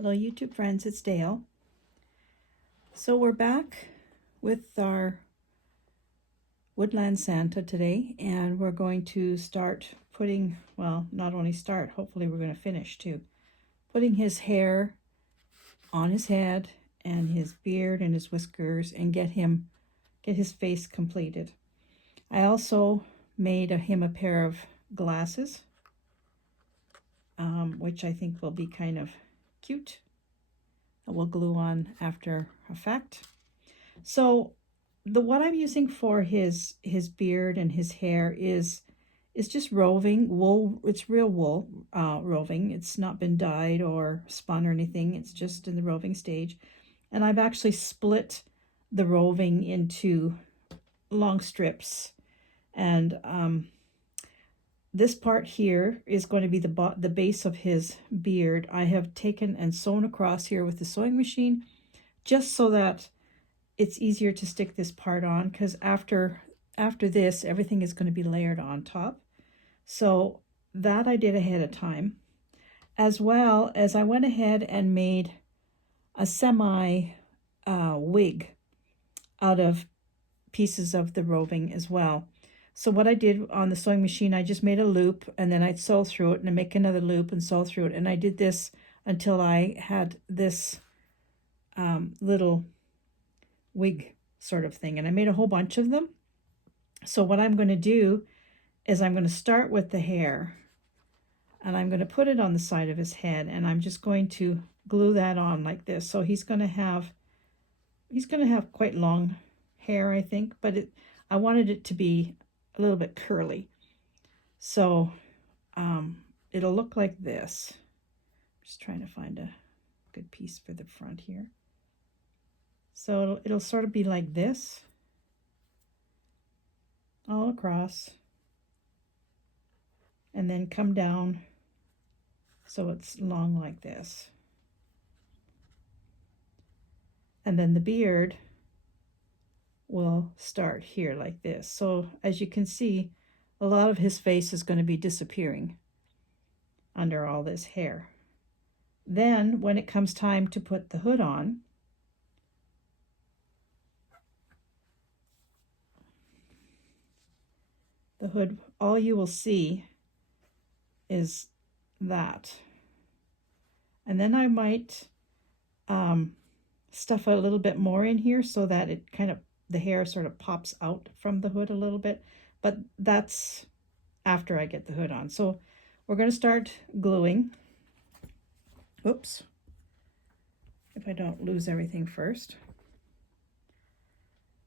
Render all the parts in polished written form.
Hello YouTube friends, it's Dale. So we're back with our Woodland Santa today, and we're going to start putting, well, not only start, hopefully we're going to finish too, putting his hair on his head and his beard and his whiskers and get his face completed. I also made him a pair of glasses, which I think will be kind of cute. We'll glue on after effect. So what I'm using for his beard and his hair is just roving wool. It's real wool, roving. It's not been dyed or spun or anything. It's just in the roving stage. And I've actually split the roving into long strips. And this part here is going to be the base of his beard. I have taken and sewn across here with the sewing machine, just so that it's easier to stick this part on, because after this, everything is going to be layered on top. So that I did ahead of time, as well as I went ahead and made a semi wig out of pieces of the roving as well. So what I did on the sewing machine, I just made a loop, and then I'd sew through it and make another loop and sew through it. And I did this until I had this little wig sort of thing. And I made a whole bunch of them. So what I'm going to do is I'm going to start with the hair, and I'm going to put it on the side of his head, and I'm just going to glue that on like this. So he's going to have quite long hair, I think, but I wanted it to be a little bit curly. So it'll look like this. Just trying to find a good piece for the front here. So it'll sort of be like this, all across, and then come down so it's long like this. And then the beard will start here like this. So as you can see, a lot of his face is going to be disappearing under all this hair. Then when it comes time to put the hood on, the hood, all you will see is that. And then I might stuff a little bit more in here so that it kind of, the hair sort of pops out from the hood a little bit, but that's after I get the hood on. So we're going to start gluing. Oops, if I don't lose everything first.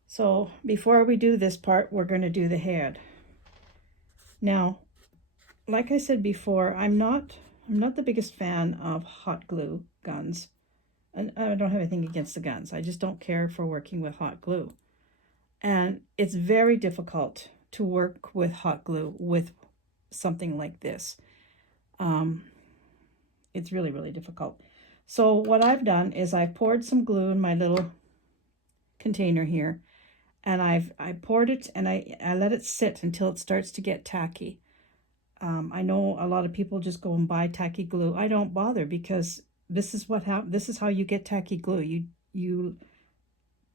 So before we do this part, we're going to do the head. Now, like I said before, I'm not the biggest fan of hot glue guns. And I don't have anything against the guns. I just don't care for working with hot glue. And it's very difficult to work with hot glue with something like this. It's really, really difficult. So what I've done is I've poured some glue in my little container here, and I poured it, and I let it sit until it starts to get tacky. I know a lot of people just go and buy tacky glue. I don't bother, because this is how you get tacky glue. You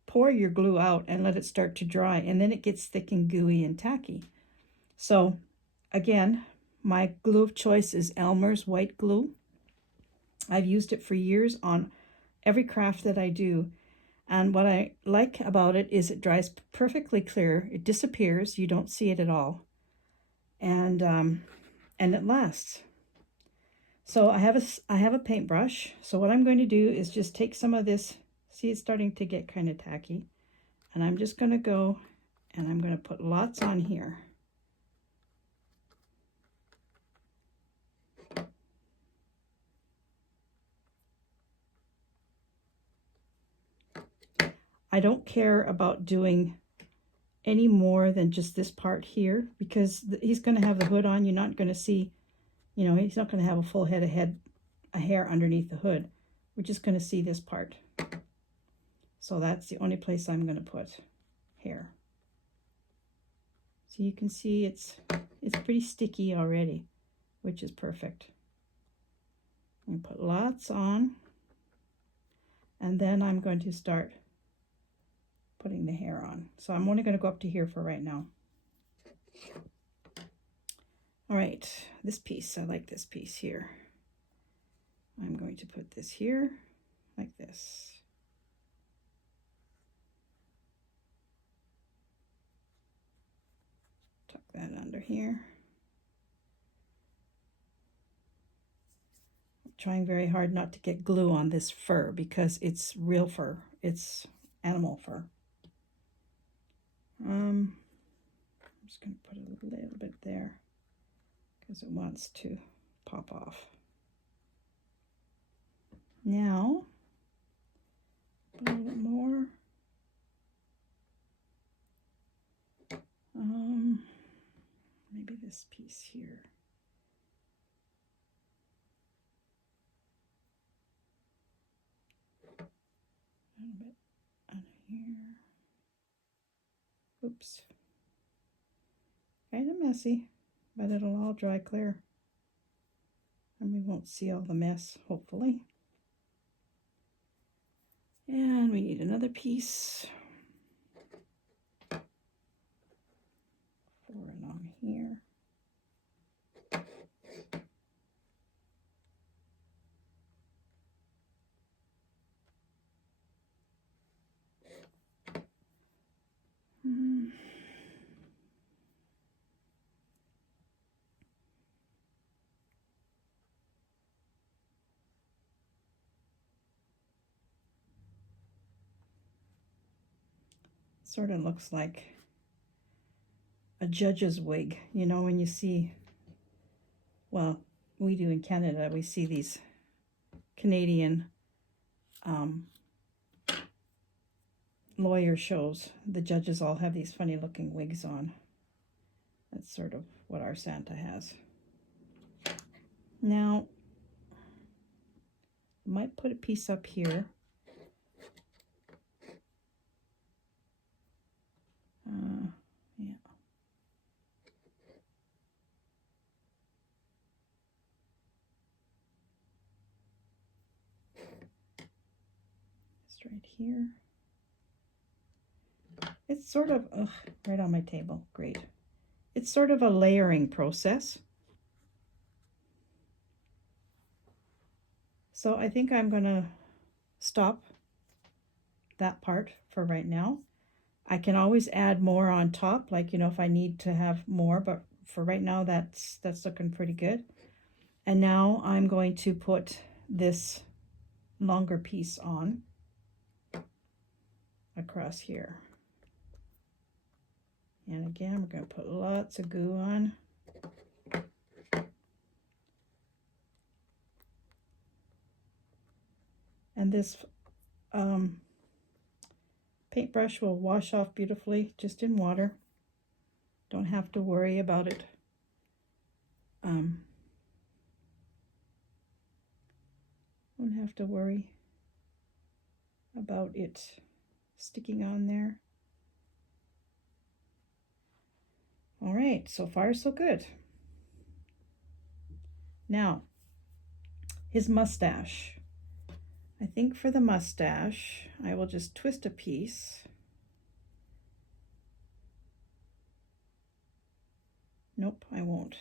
pour your glue out and let it start to dry, and then it gets thick and gooey and tacky. So again, my glue of choice is Elmer's white glue. I've used it for years on every craft that I do. And what I like about it is it dries perfectly clear. It disappears. You don't see it at all. And it lasts. So I have a paintbrush. So what I'm going to do is just take some of this. See, it's starting to get kind of tacky. And I'm just going to go and I'm going to put lots on here. I don't care about doing any more than just this part here, because he's going to have the hood on. You're not going to see, he's not going to have a full head of hair underneath the hood. We're just going to see this part. So that's the only place I'm going to put hair. So you can see it's pretty sticky already, which is perfect. And put lots on. And then I'm going to start putting the hair on. So I'm only going to go up to here for right now. All right, this piece, I like this piece here. I'm going to put this here like this. Tuck that under here. I'm trying very hard not to get glue on this fur because it's real fur. It's animal fur. I'm just going to put a little bit there because it wants to pop off. Now, a little bit more. Maybe this piece here. A little bit on here. Oops. Kind of messy, but it'll all dry clear. And we won't see all the mess, hopefully. And we need another piece for along here. Sort of looks like a judge's wig, you know, when you see, well, we do in Canada, we see these Canadian lawyer shows. The judges all have these funny looking wigs on. That's sort of what our Santa has. Now, I might put a piece up here. Yeah. Just right here. It's sort of, right on my table, great. It's sort of a layering process. So I think I'm gonna stop that part for right now. I can always add more on top, like, you know, if I need to have more, but for right now, that's looking pretty good. And now I'm going to put this longer piece on across here. And again, we're going to put lots of glue on. And this paintbrush will wash off beautifully just in water. Don't have to worry about it. Don't have to worry about it sticking on there. All right, so far so good. Now, his mustache. I think for the mustache, I will just twist a piece. Nope, I won't.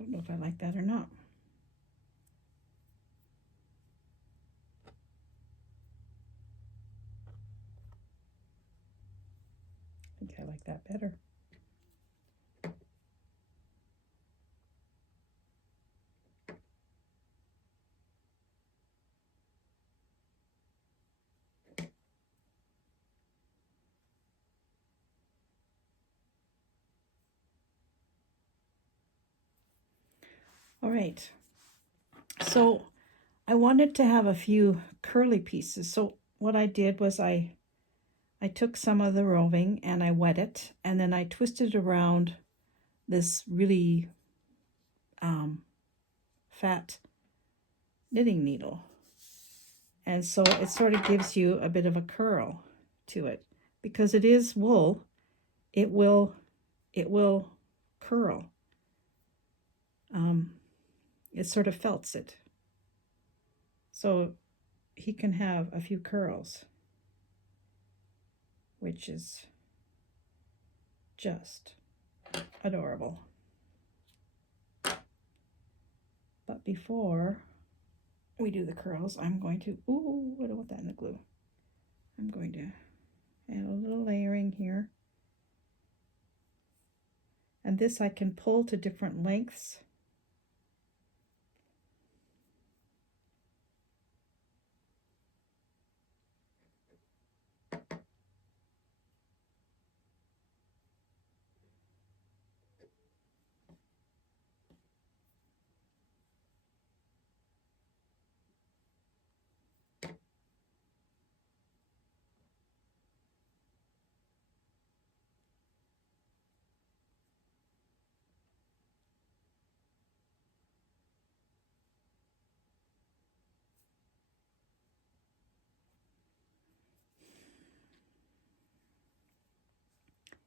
Don't know if I like that or not. I think I like that better. All right, so I wanted to have a few curly pieces. So what I did was I took some of the roving and I wet it, and then I twisted around this really fat knitting needle. And so it sort of gives you a bit of a curl to it. Because it is wool, it will curl. It sort of felts it. So he can have a few curls, which is just adorable. But before we do the curls, I'm going to, ooh, I don't want that in the glue. I'm going to add a little layering here. And this I can pull to different lengths.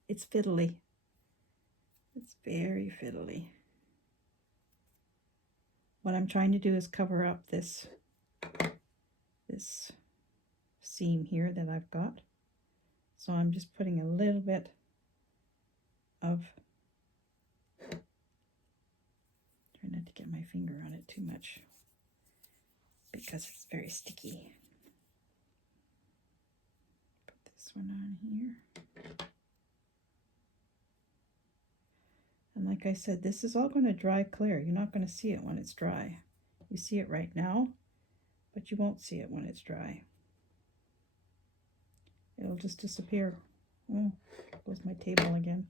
It's fiddly. It's very fiddly. What I'm trying to do is cover up this seam here that I've got. So I'm just putting a little bit of, try not to get my finger on it too much because it's very sticky. Put this one on here. And like I said, this is all going to dry clear. You're not going to see it when it's dry. You see it right now, but you won't see it when it's dry. It'll just disappear. Oh, there goes my table again.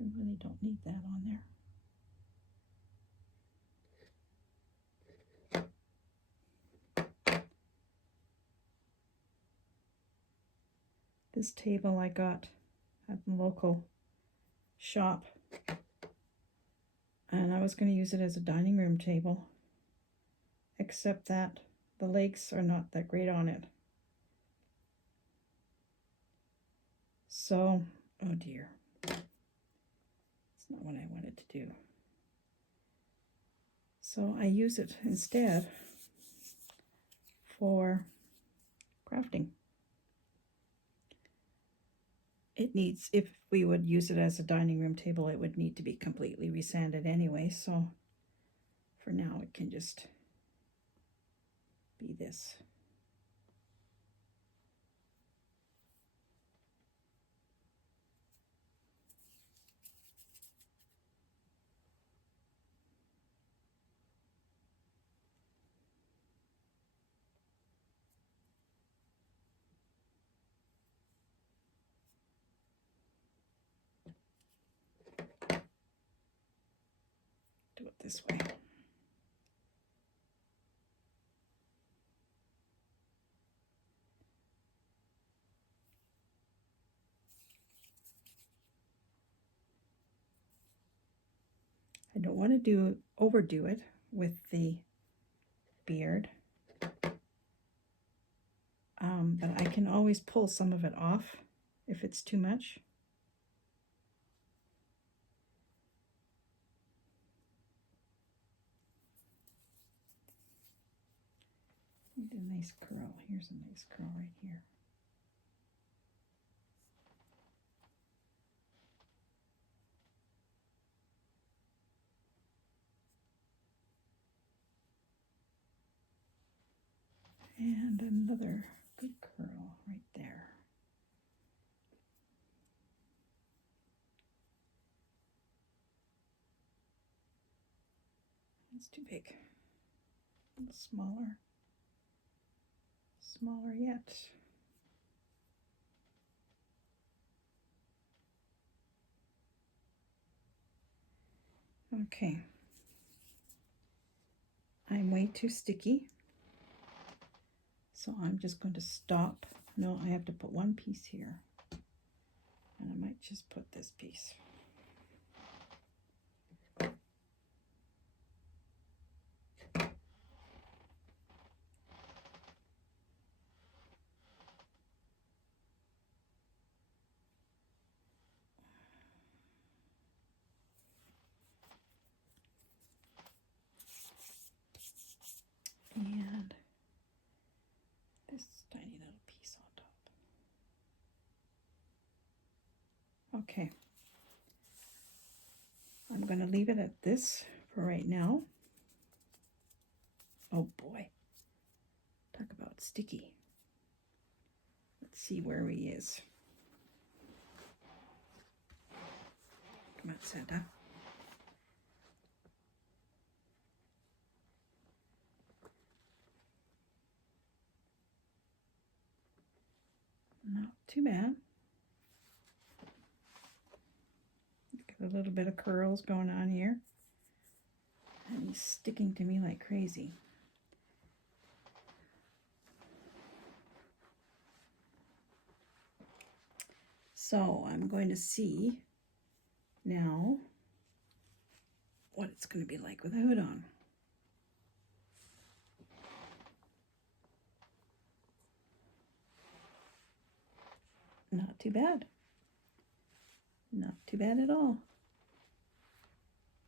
I really don't need that on there. This table I got at the local shop, and I was going to use it as a dining room table, except that the legs are not that great on it. So, oh dear, it's not what I wanted to do. So I use it instead for crafting. It needs, if we would use it as a dining room table, it would need to be completely resanded anyway, so for now it can just be this. Do it this way. I don't want to overdo it with the beard, but I can always pull some of it off if it's too much. Need a nice curl. Here's a nice curl right here. And another good curl right there. It's too big. A little smaller. Smaller yet. Okay. I'm way too sticky. So I'm just going to stop. No, I have to put one piece here. And I might just put this piece. And this tiny little piece on top. Okay. I'm going to leave it at this for right now. Oh boy. Talk about sticky. Let's see where he is. Come on, Santa. Not too bad. Got a little bit of curls going on here. And he's sticking to me like crazy. So I'm going to see now what it's going to be like with a hood on. Not too bad. Not too bad at all.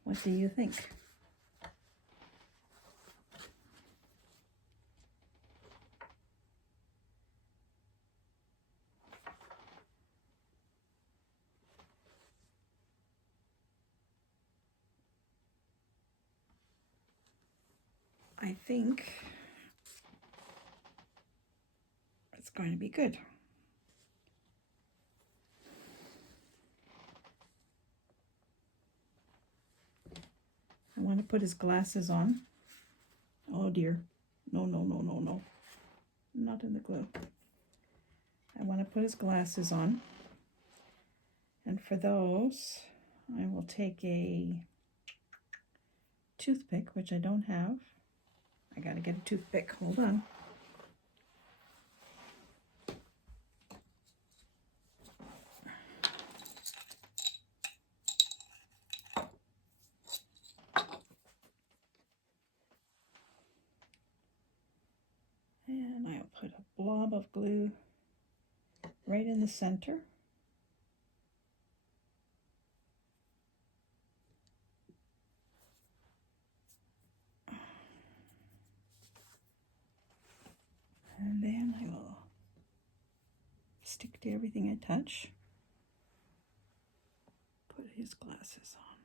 What do you think? I think it's going to be good. I want to put his glasses on. Oh dear. No, no, no, no, no. Not in the glue. I want to put his glasses on. And for those, I will take a toothpick, which I don't have. I gotta get a toothpick. Hold on. And I'll put a blob of glue right in the center. And then I will stick to everything I touch. Put his glasses on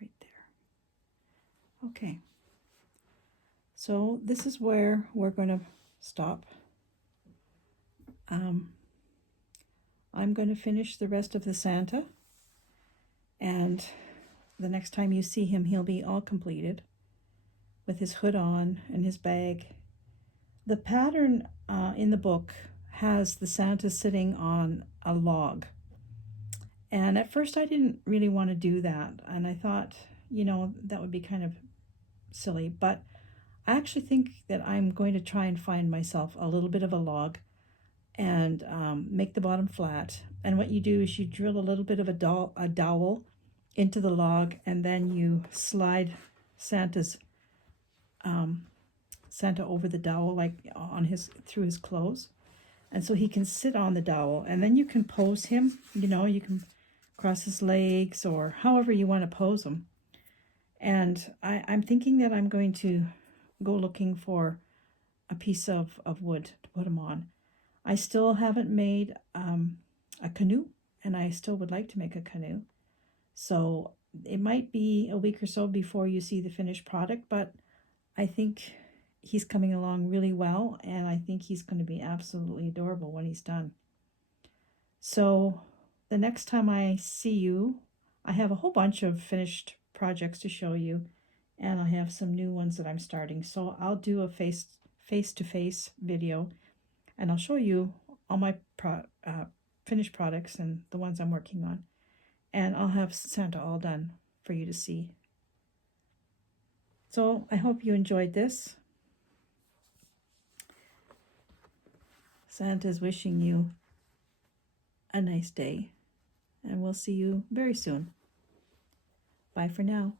right there. Okay. So this is where we're going to stop. I'm going to finish the rest of the Santa, and the next time you see him, he'll be all completed with his hood on and his bag. The pattern in the book has the Santa sitting on a log. And at first I didn't really want to do that. And I thought, you know, that would be kind of silly. But I actually think that I'm going to try and find myself a little bit of a log and make the bottom flat. And what you do is you drill a little bit of a dowel into the log, and then you slide Santa over the dowel, like on through his clothes, and so he can sit on the dowel. And then you can pose him. You know, you can cross his legs or however you want to pose him. And I'm thinking that I'm going to go looking for a piece of wood to put him on. I still haven't made a canoe, and I still would like to make a canoe. So it might be a week or so before you see the finished product, but I think he's coming along really well, and I think he's going to be absolutely adorable when he's done. So the next time I see you, I have a whole bunch of finished projects to show you, and I have some new ones that I'm starting. So I'll do a face-to-face video, and I'll show you all my finished products and the ones I'm working on. And I'll have Santa all done for you to see. So I hope you enjoyed this. Santa's wishing you a nice day, and we'll see you very soon. Bye for now.